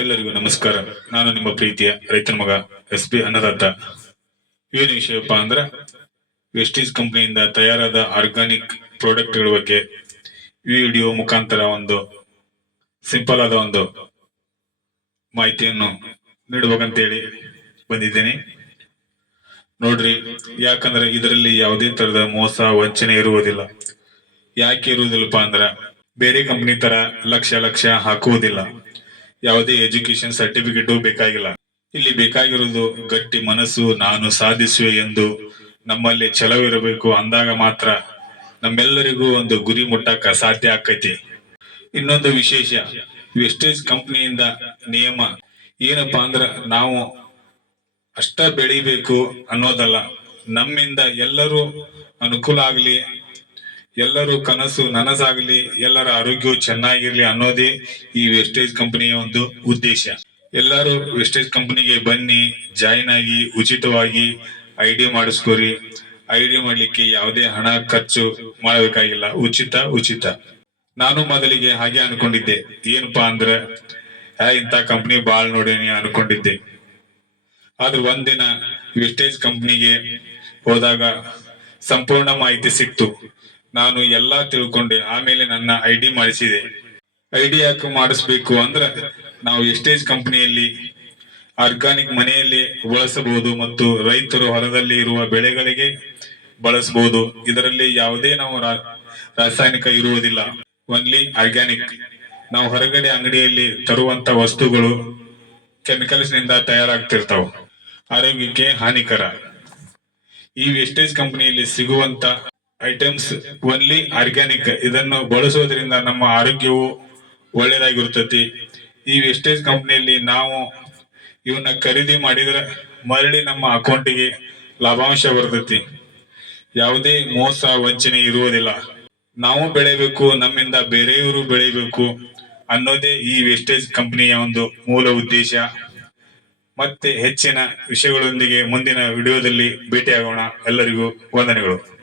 ಎಲ್ಲರಿಗೂ ನಮಸ್ಕಾರ. ನಾನು ನಿಮ್ಮ ಪ್ರೀತಿಯ ರೈತನ ಮಗ SP ಅನ್ನದಾತ. ಏನು ವಿಷಯಪ್ಪ ಅಂದ್ರೆ ವೆಸ್ಟೀಸ್ ಕಂಪನಿಯಿಂದ ತಯಾರಾದ ಆರ್ಗಾನಿಕ್ ಪ್ರಾಡಕ್ಟ್ಗಳ ಬಗ್ಗೆ ವಿಡಿಯೋ ಮುಖಾಂತರ ಒಂದು ಸಿಂಪಲ್ ಆದ ಒಂದು ಮಾಹಿತಿಯನ್ನು ನೀಡಬೇಕಂತೇಳಿ ಬಂದಿದ್ದೇನೆ. ನೋಡ್ರಿ, ಯಾಕಂದ್ರೆ ಇದರಲ್ಲಿ ಯಾವುದೇ ತರದ ಮೋಸ ವಂಚನೆ ಇರುವುದಿಲ್ಲ. ಯಾಕೆ ಇರುವುದಿಲ್ಲಪ್ಪ ಅಂದ್ರ ಬೇರೆ ಕಂಪನಿ ತರ ಲಕ್ಷ ಲಕ್ಷ ಹಾಕುವುದಿಲ್ಲ. ಯಾವುದೇ ಎಜುಕೇಶನ್ ಸರ್ಟಿಫಿಕೇಟು ಬೇಕಾಗಿಲ್ಲ. ಇಲ್ಲಿ ಬೇಕಾಗಿರುವುದು ಗಟ್ಟಿ ಮನಸ್ಸು, ನಾನು ಸಾಧಿಸುವೆ ಎಂದು ನಮ್ಮಲ್ಲಿ ಛಲವಿರಬೇಕು. ಅಂದಾಗ ಮಾತ್ರ ನಮ್ಮೆಲ್ಲರಿಗೂ ಒಂದು ಗುರಿ ಮುಟ್ಟಕ್ಕ ಸಾಧ್ಯ ಆಕೈತಿ. ಇನ್ನೊಂದು ವಿಶೇಷ, ವೆಸ್ಟೇಜ್ ಕಂಪನಿಯಿಂದ ನಿಯಮ ಏನಪ್ಪಾ ಅಂದ್ರ ನಾವು ಅಷ್ಟ ಬೆಳಿಬೇಕು ಅನ್ನೋದಲ್ಲ, ನಮ್ಮಿಂದ ಎಲ್ಲರೂ ಅನುಕೂಲ ಆಗ್ಲಿ, ಎಲ್ಲರೂ ಕನಸು ನನಸಾಗ್ಲಿ, ಎಲ್ಲರ ಆರೋಗ್ಯವು ಚೆನ್ನಾಗಿರ್ಲಿ ಅನ್ನೋದೇ ಈ ವೆಸ್ಟೇಜ್ ಕಂಪನಿಯ ಒಂದು ಉದ್ದೇಶ. ಎಲ್ಲರೂ ವೆಸ್ಟೇಜ್ ಕಂಪನಿಗೆ ಬನ್ನಿ, ಜಾಯಿನ್ ಆಗಿ ಉಚಿತವಾಗಿ ID ಮಾಡಿಸ್ಕೋರಿ. ID ಮಾಡ್ಲಿಕ್ಕೆ ಯಾವುದೇ ಹಣ ಖರ್ಚು ಮಾಡಬೇಕಾಗಿಲ್ಲ. ಉಚಿತ. ನಾನು ಮೊದಲಿಗೆ ಹಾಗೆ ಅನ್ಕೊಂಡಿದ್ದೆ. ಏನಪ್ಪಾ ಅಂದ್ರೆ ಇಂಥ ಕಂಪನಿ ಬಾಳ್ ನೋಡೇನಿ ಅನ್ಕೊಂಡಿದ್ದೆ. ಆದ್ರೆ ಒಂದಿನ ವೆಸ್ಟೇಜ್ ಕಂಪನಿಗೆ ಹೋದಾಗ ಸಂಪೂರ್ಣ ಮಾಹಿತಿ ಸಿಕ್ತು. ನಾನು ಎಲ್ಲಾ ತಿಳ್ಕೊಂಡೆ. ಆಮೇಲೆ ನನ್ನ ID ಮಾಡಿಸಿದೆ. ID ಯಾಕೆ ಮಾಡಿಸ್ಬೇಕು ಅಂದ್ರೆ ನಾವು ವೆಸ್ಟೇಜ್ ಕಂಪನಿಯಲ್ಲಿ ಆರ್ಗಾನಿಕ್ ಮನೆಯಲ್ಲಿ ಬಳಸಬಹುದು ಮತ್ತು ರೈತರು ಹೊಲದಲ್ಲಿ ಇರುವ ಬೆಳೆಗಳಿಗೆ ಬಳಸಬಹುದು. ಇದರಲ್ಲಿ ಯಾವುದೇ ನಾವು ರಾಸಾಯನಿಕ ಇರುವುದಿಲ್ಲ, ಓನ್ಲಿ ಆರ್ಗ್ಯಾನಿಕ್. ನಾವು ಹೊರಗಡೆ ಅಂಗಡಿಯಲ್ಲಿ ತರುವಂತ ವಸ್ತುಗಳು ಕೆಮಿಕಲ್ಸ್ ನಿಂದ ತಯಾರಾಗ್ತಿರ್ತಾವ, ಆರೋಗ್ಯಕ್ಕೆ ಹಾನಿಕರ. ಈ ವೆಸ್ಟೇಜ್ ಕಂಪನಿಯಲ್ಲಿ ಸಿಗುವಂತ ಐಟಮ್ಸ್ ಓನ್ಲಿ ಆರ್ಗ್ಯಾನಿಕ್. ಇದನ್ನು ಬಳಸೋದ್ರಿಂದ ನಮ್ಮ ಆರೋಗ್ಯವು ಒಳ್ಳೇದಾಗಿರ್ತತಿ. ಈ ವೆಸ್ಟೇಜ್ ಕಂಪನಿಯಲ್ಲಿ ನಾವು ಇವನ್ನ ಖರೀದಿ ಮಾಡಿದ್ರೆ ಮರಳಿ ನಮ್ಮ ಅಕೌಂಟಿಗೆ ಲಾಭಾಂಶ ಬರ್ತತಿ. ಯಾವುದೇ ಮೋಸ ವಂಚನೆ ಇರುವುದಿಲ್ಲ. ನಾವು ಬೆಳೆಬೇಕು, ನಮ್ಮಿಂದ ಬೇರೆಯವರು ಬೆಳಿಬೇಕು ಅನ್ನೋದೇ ಈ ವೆಸ್ಟೇಜ್ ಕಂಪನಿಯ ಒಂದು ಮೂಲ ಉದ್ದೇಶ. ಮತ್ತೆ ಹೆಚ್ಚಿನ ವಿಷಯಗಳೊಂದಿಗೆ ಮುಂದಿನ ವಿಡಿಯೋದಲ್ಲಿ ಭೇಟಿಯಾಗೋಣ. ಎಲ್ಲರಿಗೂ ವಂದನೆಗಳು.